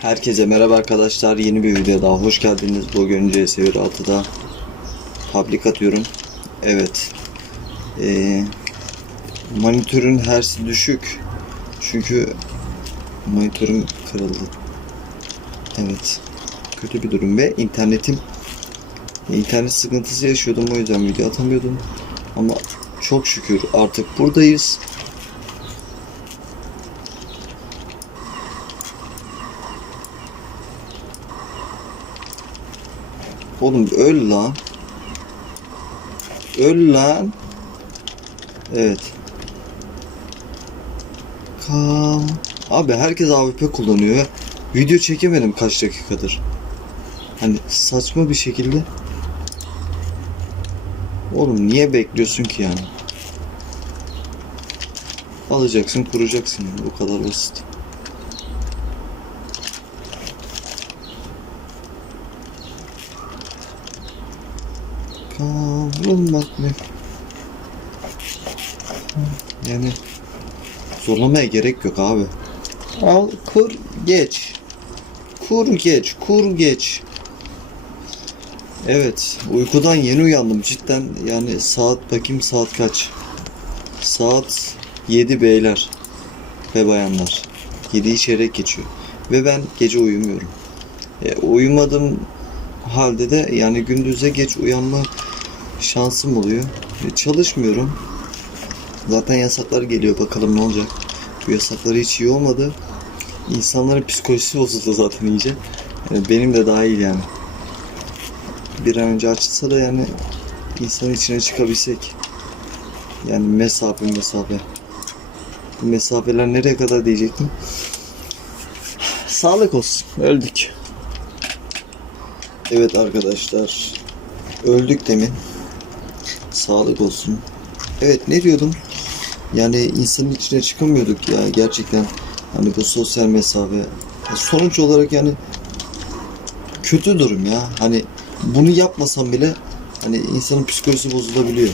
Herkese merhaba arkadaşlar. Yeni bir videoya daha hoş geldiniz. Bugün CSV 6'da public atıyorum. Evet. Ee, monitörün hersi düşük. Çünkü monitörüm kırıldı. Evet. Kötü bir durum ve internetim internet sıkıntısı yaşıyordum o yüzden video atamıyordum. Ama çok şükür artık buradayız. Oğlum öl lan. Öl lan. Evet. Kam. Abi herkes AWP kullanıyor. Video çekemedim kaç dakikadır. Hani saçma bir şekilde. Oğlum niye bekliyorsun ki yani? Alacaksın kuracaksın. Bu kadar basit. Kavrulmak ne? Yani zorlamaya gerek yok abi. Al kur geç. Kur geç, kur geç. Evet, uykudan yeni uyandım cidden. Yani saat bakayım saat kaç? Saat 7 beyler ve bayanlar. 7 çeyrek geçiyor. Ve ben gece uyumuyorum. E, uyumadığım halde de yani gündüze geç uyanma şansım oluyor. E, çalışmıyorum. Zaten yasaklar geliyor bakalım ne olacak. Bu yasakları hiç iyi olmadı. İnsanların psikolojisi bozuldu zaten iyice. Yani benim de dahil yani. Bir an önce açılsa da yani insan içine çıkabilsek. Yani mesafe mesafe. Bu mesafeler nereye kadar diyecektim. Sağlık olsun. Öldük. Evet arkadaşlar. Öldük demin. Sağlık olsun. Evet ne diyordum? Yani insanın içine çıkamıyorduk ya gerçekten. Hani bu sosyal mesafe. Sonuç olarak yani kötü durum ya. Hani bunu yapmasam bile hani insanın psikolojisi bozulabiliyor.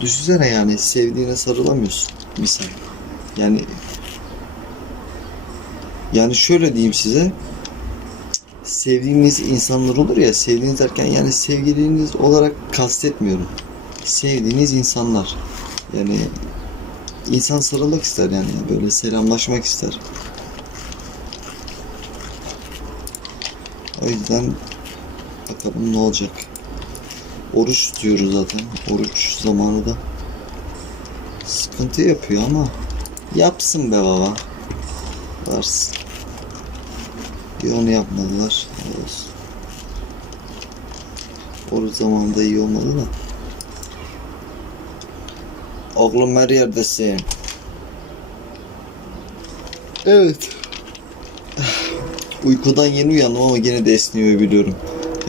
Düşünsene yani sevdiğine sarılamıyorsun misal. Yani yani şöyle diyeyim size sevdiğiniz insanlar olur ya sevdiğiniz derken yani sevgiliniz olarak kastetmiyorum. Sevdiğiniz insanlar. Yani insan sarılmak ister yani böyle selamlaşmak ister. O yüzden bakalım ne olacak. Oruç tutuyoruz zaten. Oruç zamanı da sıkıntı yapıyor ama yapsın be baba. Varsın. Bir onu yapmadılar. Olsun. Oruç zamanında iyi olmadı da. Oğlum her yerdesin. Evet. Uykudan yeni uyandım ama gene de esniyor biliyorum.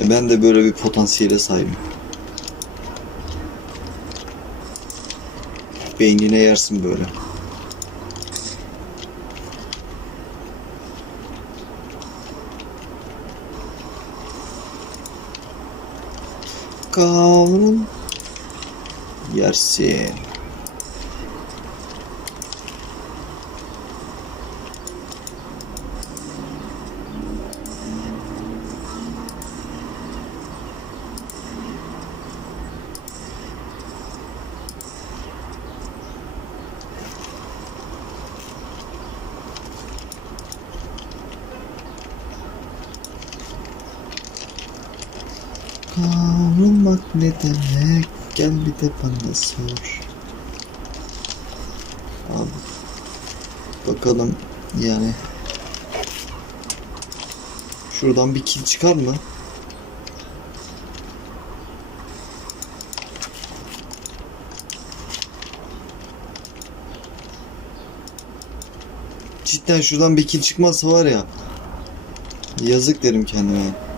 E ben de böyle bir potansiyele sahibim. Beynine yersin böyle. Kavrun yersin. Kavrulmak ne demek? Gel bir de bana sor. Abi. Bakalım yani. Şuradan bir kil çıkar mı? Cidden şuradan bir kil çıkmazsa var ya. Yazık derim kendime.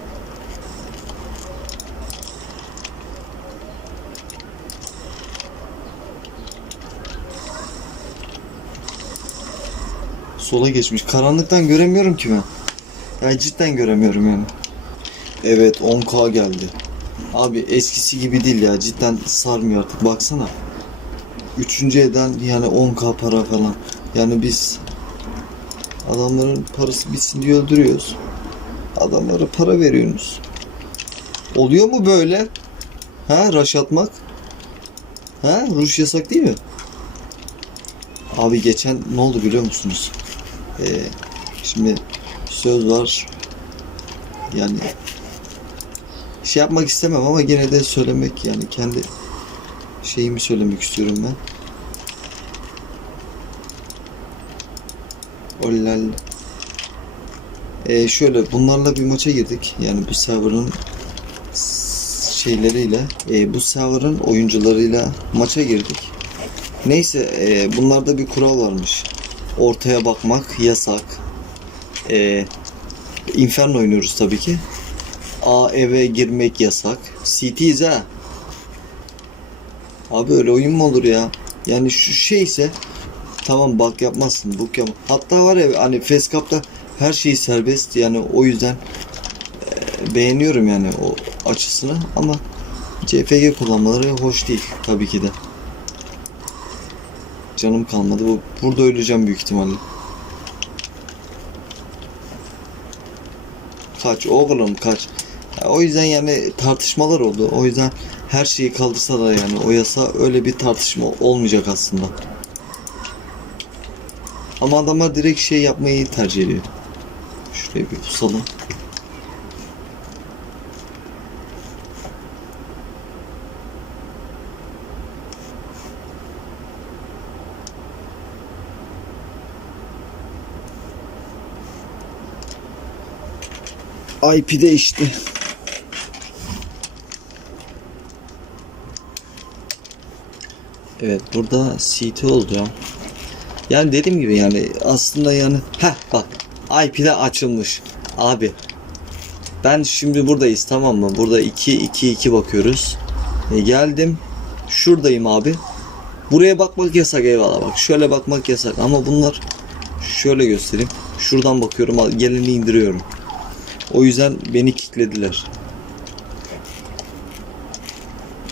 Sola geçmiş. Karanlıktan göremiyorum ki ben. Yani cidden göremiyorum yani. Evet 10k geldi. Abi eskisi gibi değil ya. Cidden sarmıyor artık. Baksana. Üçüncü eden yani 10k para falan. Yani biz Adamların parası bitsin diye öldürüyoruz. Adamlara para veriyorsunuz. Oluyor mu böyle? Ha rush atmak? Ha rush yasak değil mi? Abi geçen ne oldu biliyor musunuz? Ee, şimdi söz var. Yani şey yapmak istemem ama yine de söylemek yani kendi şeyimi söylemek istiyorum ben. Olal. Ee, şöyle bunlarla bir maça girdik. Yani bu server'ın şeyleriyle, e, bu server'ın oyuncularıyla maça girdik. Neyse, e, bunlarda bir kural varmış. Ortaya bakmak yasak. E, Inferno oynuyoruz tabii ki. A eve girmek yasak. CT'yiz ha. Abi öyle oyun mu olur ya? Yani şu şeyse tamam bak yapmazsın bug yap. Hatta var ya hani Facecap'ta her şey serbest yani o yüzden e, beğeniyorum yani o açısını ama CFG kullanmaları hoş değil tabii ki de. Canım kalmadı. Bu burada öleceğim büyük ihtimalle. Kaç oğlum kaç. O yüzden yani tartışmalar oldu. O yüzden her şeyi kaldırsa da yani o yasa öyle bir tartışma olmayacak aslında. Ama adamlar direkt şey yapmayı tercih ediyor. Şuraya bir pusalım. IP değişti. Evet burada CT oldu ya. Yani dediğim gibi yani aslında yani ha bak IP'de açılmış. Abi ben şimdi buradayız tamam mı? Burada 2 2 2 bakıyoruz. E, geldim. Şuradayım abi. Buraya bakmak yasak eyvallah bak. Şöyle bakmak yasak ama bunlar şöyle göstereyim. Şuradan bakıyorum geleni indiriyorum. O yüzden beni kilitlediler.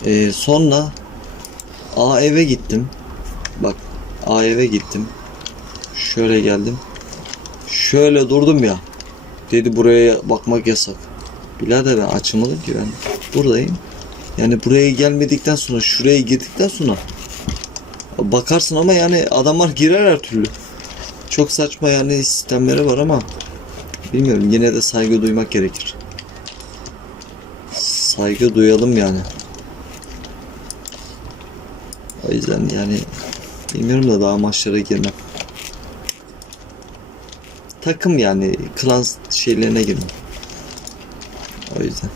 Ee, sonra A eve gittim. Bak A eve gittim. Şöyle geldim. Şöyle durdum ya. Dedi buraya bakmak yasak. Birader ben açılmadım ki ben. Buradayım. Yani buraya gelmedikten sonra şuraya girdikten sonra bakarsın ama yani adamlar girer her türlü. Çok saçma yani sistemleri var ama bilmiyorum yine de saygı duymak gerekir. Saygı duyalım yani. O yüzden yani bilmiyorum da daha maçlara girmem. Takım yani klan şeylerine girmem. O yüzden.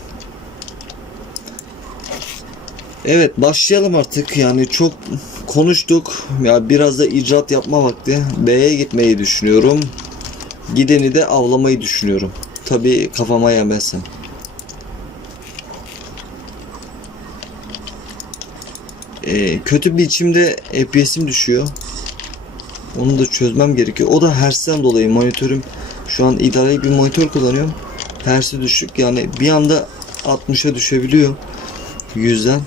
Evet başlayalım artık yani çok konuştuk ya biraz da icraat yapma vakti B'ye gitmeyi düşünüyorum gideni de avlamayı düşünüyorum. Tabi kafama yemezsem Ee, kötü bir biçimde FPS'im düşüyor. Onu da çözmem gerekiyor. O da hertzten dolayı monitörüm. Şu an idare bir monitör kullanıyorum. Hersi düşük. Yani bir anda 60'a düşebiliyor yüzden.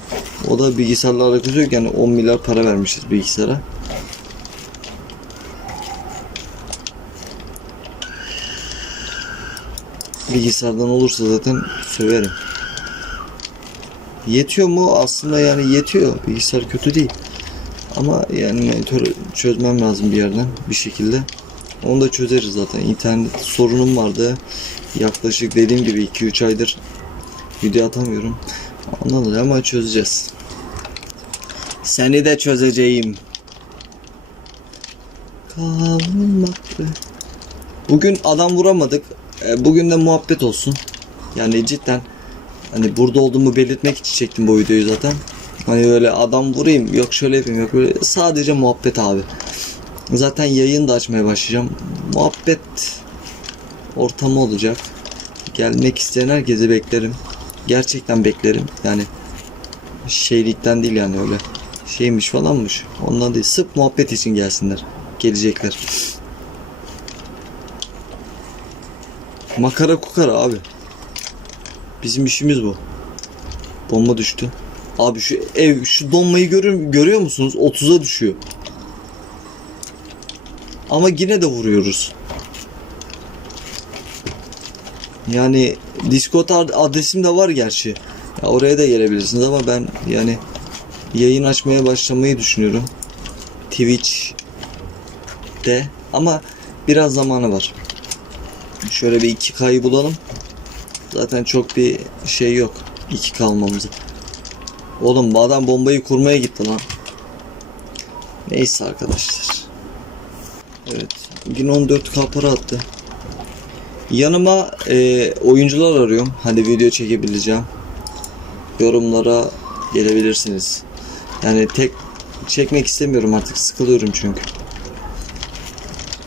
O da bilgisayarla alakası yok yani 10 milyar para vermişiz bilgisayara. Bilgisayardan olursa zaten söverim. Yetiyor mu? Aslında yani yetiyor. Bilgisayar kötü değil. Ama yani monitör çözmem lazım bir yerden bir şekilde. Onu da çözeriz zaten. İnternet sorunum vardı. Yaklaşık dediğim gibi 2-3 aydır video atamıyorum. Ondan dolayı ama çözeceğiz. Seni de çözeceğim. Kalmaklı. Bugün adam vuramadık. E, Bugün de muhabbet olsun. Yani cidden hani burada olduğumu belirtmek için çektim bu videoyu zaten. Hani öyle adam vurayım yok şöyle yapayım yok böyle sadece muhabbet abi. Zaten yayın da açmaya başlayacağım. Muhabbet ortamı olacak. Gelmek isteyen herkesi beklerim. Gerçekten beklerim. Yani şeylikten değil yani öyle. Şeymiş falanmış. Ondan değil. Sırf muhabbet için gelsinler. Gelecekler. Makara kukara abi. Bizim işimiz bu. Bomba düştü. Abi şu ev şu donmayı görüyor, görüyor musunuz? 30'a düşüyor. Ama yine de vuruyoruz. Yani Discord ad- adresim de var gerçi. Ya oraya da gelebilirsiniz ama ben yani yayın açmaya başlamayı düşünüyorum. Twitch'te ama biraz zamanı var. Şöyle bir 2K'yı bulalım. Zaten çok bir şey yok. 2 kalmamızı. Oğlum bu adam bombayı kurmaya gitti lan. Neyse arkadaşlar. Evet. Yine 14k para attı. Yanıma e, oyuncular arıyorum. Hani video çekebileceğim. Yorumlara gelebilirsiniz. Yani tek çekmek istemiyorum artık. Sıkılıyorum çünkü.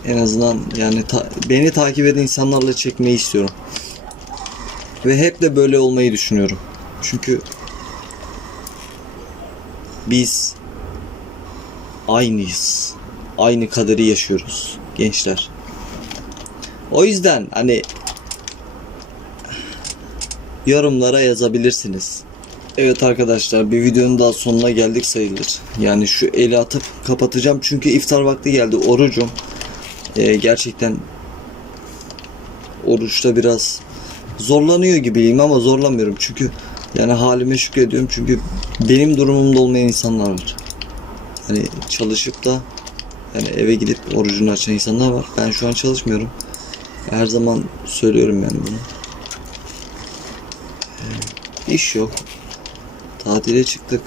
En azından yani ta- beni takip eden insanlarla çekmeyi istiyorum. Ve hep de böyle olmayı düşünüyorum. Çünkü biz aynıyız. Aynı kaderi yaşıyoruz gençler. O yüzden hani yorumlara yazabilirsiniz. Evet arkadaşlar bir videonun daha sonuna geldik sayılır. Yani şu eli atıp kapatacağım çünkü iftar vakti geldi orucum. Ee, gerçekten oruçta biraz zorlanıyor gibiyim ama zorlamıyorum çünkü yani halime şükrediyorum çünkü benim durumumda olmayan insanlar var. Hani çalışıp da yani eve gidip orucunu açan insanlar var. Ben şu an çalışmıyorum. Her zaman söylüyorum ben bunu. Ee, İş yok. Tatile çıktık.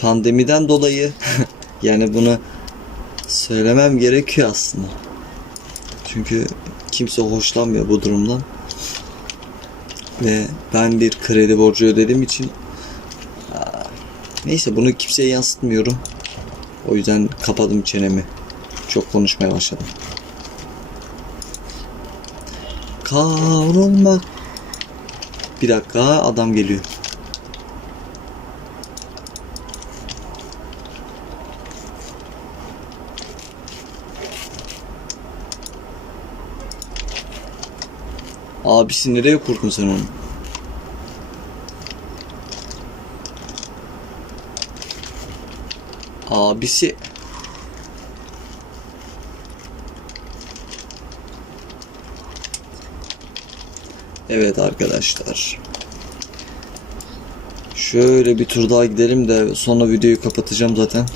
Pandemiden dolayı yani bunu söylemem gerekiyor aslında. Çünkü kimse hoşlanmıyor bu durumdan. Ve ben bir kredi borcu ödediğim için neyse bunu kimseye yansıtmıyorum. O yüzden kapadım çenemi. Çok konuşmaya başladım. Kavrulmak. Bir dakika adam geliyor. Abisi nereye kurdun sen onu? Abisi Evet arkadaşlar. Şöyle bir tur daha gidelim de sonra videoyu kapatacağım zaten.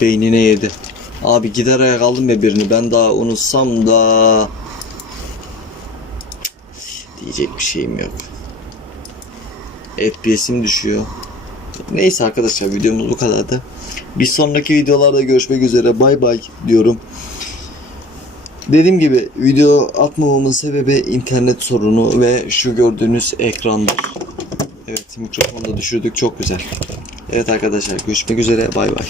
Beynine yedi. Abi gider ayak aldım birini. Ben daha unutsam da diyecek bir şeyim yok. FPS'im düşüyor. Neyse arkadaşlar videomuz bu kadardı. Bir sonraki videolarda görüşmek üzere. Bay bay diyorum. Dediğim gibi video atmamamın sebebi internet sorunu ve şu gördüğünüz ekrandır. Evet mikrofonu da düşürdük çok güzel. Evet arkadaşlar görüşmek üzere bay bay.